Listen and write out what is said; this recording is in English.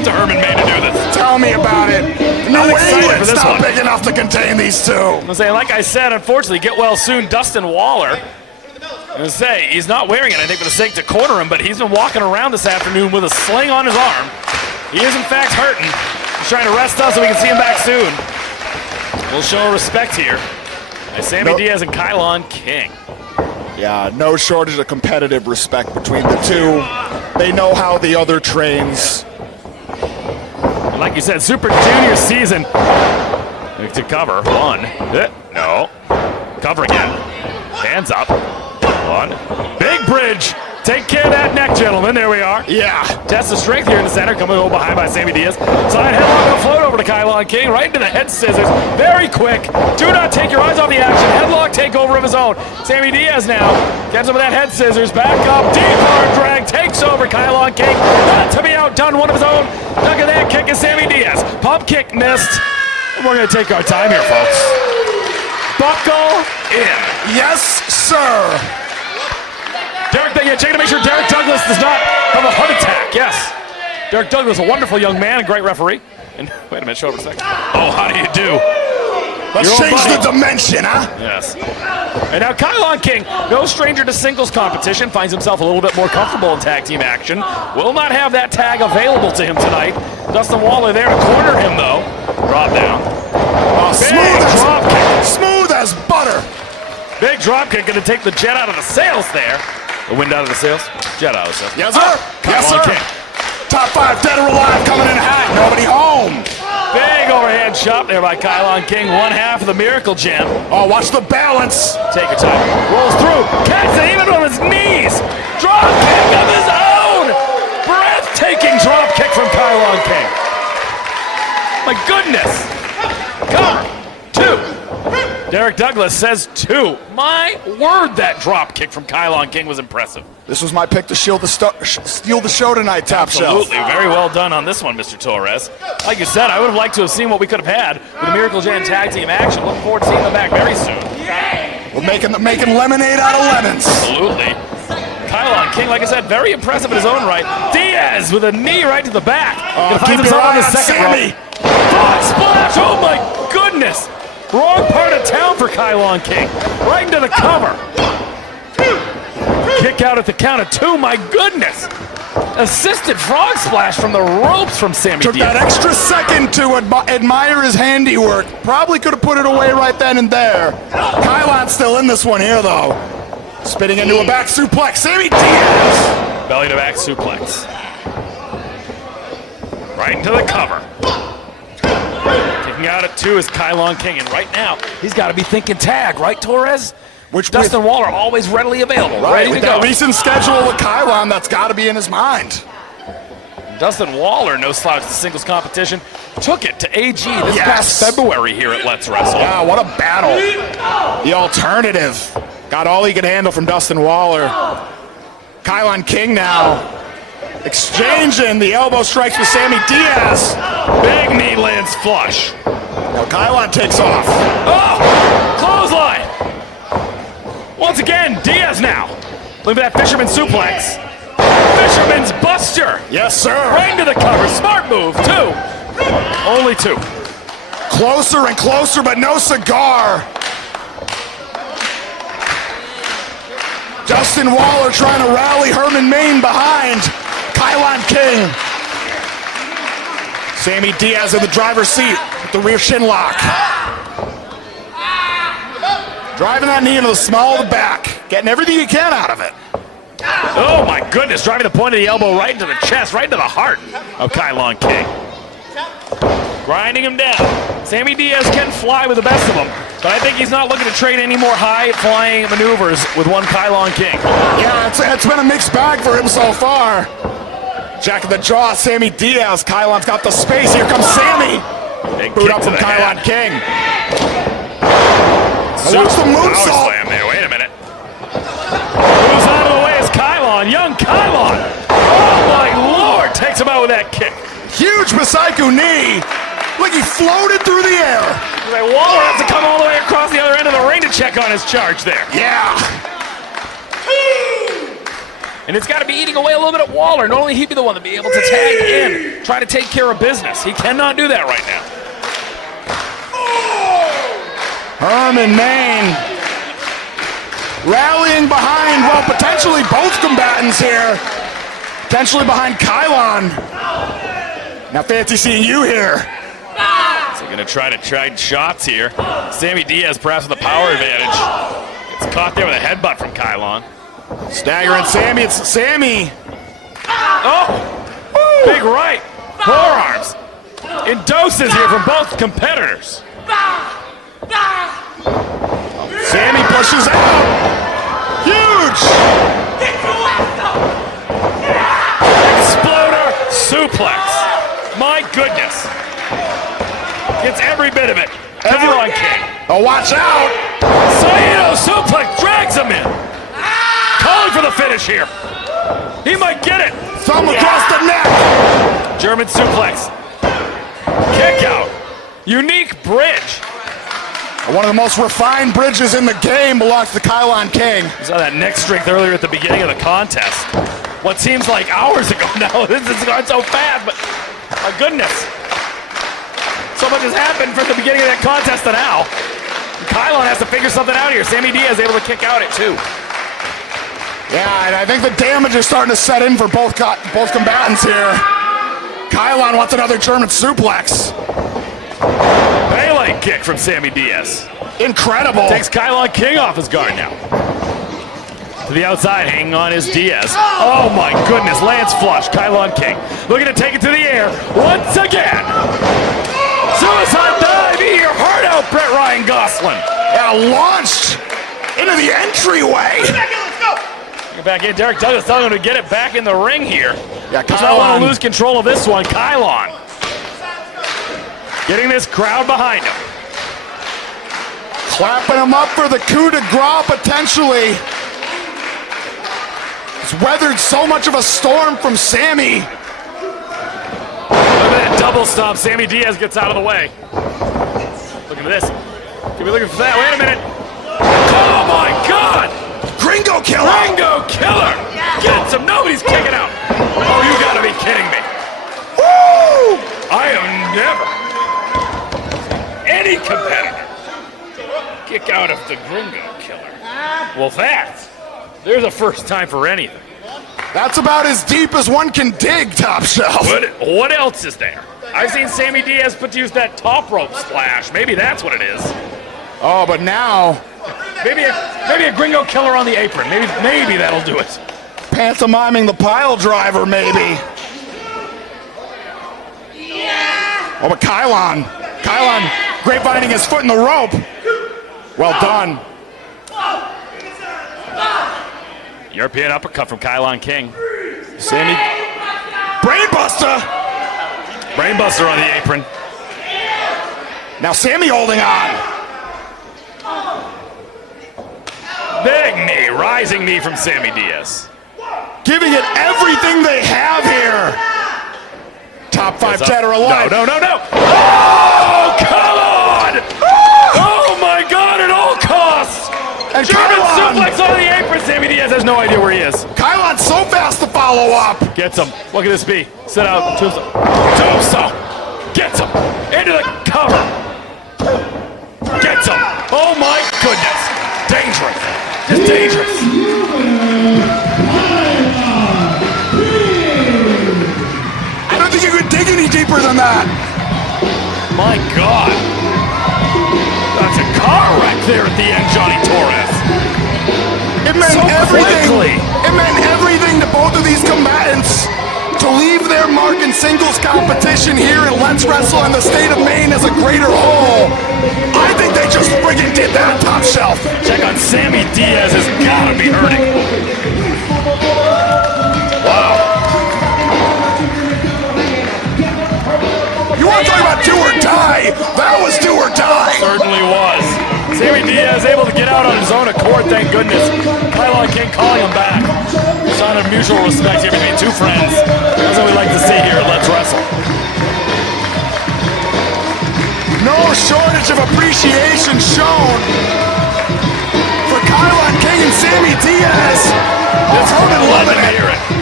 up to Herman May to do this. Tell me about it. New England's not one. big enough to contain these two. I'm gonna say, like I said, unfortunately, get well soon, Dustin Waller. I'm gonna say, he's not wearing it, I think, for the sake to corner him, but he's been walking around this afternoon with a sling on his arm. He is, in fact, hurting. He's trying to rest us so we can see him back soon. We'll show respect here by Sammy Diaz and Kylon King. Yeah, no shortage of competitive respect between the two. They know how the other trains. And like you said, Super Junior season. To cover. One. No. Cover again. Hands up. One. Big bridge. Take care of that neck, gentlemen. There we are. Yeah. Test of strength here in the center. Coming over behind by Sammy Diaz. Side headlock will float over to Kylon King. Right into the head scissors. Very quick. Do not take your eyes off the action. Headlock takeover of his own. Sammy Diaz now gets him with that head scissors. Back up. Deep arm drag. Takes over Kylon King. Not to be outdone. One of his own. Look at that kick of Sammy Diaz. Pump kick missed. We're going to take our time here, folks. Buckle in. Yes, sir. Derek, checking to make sure Derek Douglas does not have a heart attack. Yes. Derek Douglas, a wonderful young man, a great referee. And wait a minute, show over a second. Oh, how do you do? Let's change the dimension, huh? Yes. And now Kylon King, no stranger to singles competition, finds himself a little bit more comfortable in tag team action. Will not have that tag available to him tonight. Dustin Waller there to corner him, though. Drop down. Smooth as butter. Big drop kick, going to take the jet out of the sails there. The wind out of the sails? Jet out of the sails. Yes, sir. Yes, sir. King. Top 5 dead or alive coming in hot. Nobody home. Big overhand shot there by Kylon King. One half of the Miracle Gem. Oh, watch the balance. Take your time. Rolls through. Catches it even on his knees. Drop kick of his own. Breathtaking drop kick from Kylon King. My goodness. Come. 2. Derek Douglas says 2. My word, that drop kick from Kylon King was impressive. This was my pick to steal the show tonight, Top Shelf. Absolutely. Very well done on this one, Mr. Torres. Like you said, I would have liked to have seen what we could have had with the Miracle Jam tag team action. Looking forward to seeing them back very soon. We're making lemonade out of lemons. Absolutely. Kylon King, like I said, very impressive in his own right. Diaz with a knee right to the back. Keep your eye on Sammy. Frog splash, oh my goodness. Wrong part of town for Kylon King. Right into the cover. Kick out at the count of 2, my goodness. Assisted frog splash from the ropes from Sammy Diaz. Took that extra second to admire his handiwork. Probably could have put it away right then and there. Kylon's still in this one here, though. Spinning into a back suplex. Sammy Diaz. Belly to back suplex. Right into the cover. Kicking out at 2 is Kylon King, and right now, he's got to be thinking tag, right, Torres? Which Dustin Waller always readily available, right, ready with to go. that recent schedule with Kylon, that's got to be in his mind. Dustin Waller, no slouch to singles competition, took it to AG this past February here at Let's Wrestle. Yeah, what a battle. The alternative. Got all he could handle from Dustin Waller. Kylon King now exchanging the elbow strikes with Sammy Diaz. Big knee lands flush. Now Kylon takes off. Oh! Clothesline! Once again, Diaz now. Look at that fisherman suplex. Fisherman's buster. Yes, sir. Right into the cover. Smart move, 2. Only 2. Closer and closer, but no cigar. Dustin Waller trying to rally Herman Main behind Kylon King. Sammy Diaz in the driver's seat with the rear shin lock. Driving that knee into the small of the back. Getting everything you can out of it. Oh my goodness, driving the point of the elbow right into the chest, right into the heart of Kylon King. Grinding him down. Sammy Diaz can fly with the best of them, but I think he's not looking to trade any more high-flying maneuvers with one Kylon King. Yeah, it's been a mixed bag for him so far. Jack of the jaw, Sammy Diaz. Kylon's got the space. Here comes Sammy. Big Boot kick up to from the Kylon head. King. Watch the moonsault. Power slam there. Wait a minute. Moves out of the way is Kylon. Young Kylon. Oh my Lord. Takes him out with that kick. Huge Masaiku knee. Like he floated through the air. Waller has to come all the way across the other end of the ring to check on his charge there. Yeah. And it's got to be eating away a little bit at Waller. Normally he'd be the one to be able to tag in, try to take care of business. He cannot do that right now. Herman Maine rallying behind, well, potentially both combatants here. Potentially behind Kylon. Now fancy seeing you here. So going to try to trade shots here. Sammy Diaz perhaps with a power advantage. Gets caught there with a headbutt from Kylon. Staggering Sammy, it's Sammy. Oh, big right, forearms. In doses here from both competitors. Sammy pushes out. Huge. Exploder suplex. My goodness. Gets every bit of it. Kylon King. Oh, watch out. Saito suplex drags him in. Calling for the finish here. He might get it. Thumb across the neck. German suplex. Kick out. Unique bridge. One of the most refined bridges in the game belongs to Kylon King. We saw that neck strength earlier at the beginning of the contest. What seems like hours ago now. This is going so fast, but my goodness. So much has happened from the beginning of that contest to now. Kylon has to figure something out here. Sammy Diaz able to kick out at 2. Yeah, and I think the damage is starting to set in for both combatants here. Kylon wants another German suplex. Melee kick from Sammy Diaz. Incredible. Takes Kylon King off his guard now. To the outside, hanging on is Diaz. Oh my goodness, Lance flush, Kylon King. Looking to take it to the air once again. Suicide dive, eat your heart out, Brett Ryan Gosselin. Yeah, launched into the entryway. Get back in, Derek Douglas telling him to get it back in the ring here. Yeah, Does not want to lose control of this one, Kylon. Getting this crowd behind him. Clapping him up for the coup de grace, potentially. He's weathered so much of a storm from Sammy. Look at that double stomp. Sammy Diaz gets out of the way. Look at this. Could be looking for that. Wait a minute. Oh my God! Gringo killer! Gringo killer! Gets him. Nobody's kicking out. Oh, you gotta be kidding me. Woo! I have never any competitor kick out of the Gringo killer. Well, there's a first time for anything. That's about as deep as one can dig, Top Shelf. What else is there? I've seen Sammy Diaz put to use that top rope splash. Maybe that's what it is. Oh, but now Maybe a Gringo killer on the apron. Maybe that'll do it. pantomiming the pile driver, maybe. Oh, but Kylon grapevining his foot in the rope. Well done. European uppercut from Kylon King. Sammy. Brainbuster. Brainbuster on the apron. Now Sammy holding on. Big knee, rising knee from Sammy Diaz. Giving it everything they have here. Top 5 dead or alive. No. Oh, come on! Oh my God, at all costs! And German Kylon, suplex on the apron. Sammy Diaz has no idea where he is. Kylon's so fast to follow up. Gets him. What can this be? Sit out. Tombstone. Gets him. Into the cover. Gets him. Oh my goodness. Dangerous. Just dangerous. I don't think you could dig any deeper than that. My God. That's a car wreck there at the end, Johnny Torres. It meant So everything. quickly. It meant everything to both of these combatants to leave their mark in singles competition here in Let's Wrestle and the state of Maine as a greater whole. I think they just friggin' did that, Top Shelf. Check on Sammy Diaz has gotta be hurting. Wow. You want to talk about do or die? That was do or die. Certainly was. Sammy Diaz able to get out on his own accord, thank goodness. Kylon King calling him back. Sign of mutual respect here between two friends. That's what we like to see here at Let's Wrestle. No shortage of appreciation shown for Kylon King and Sammy Diaz. Just love to hear it.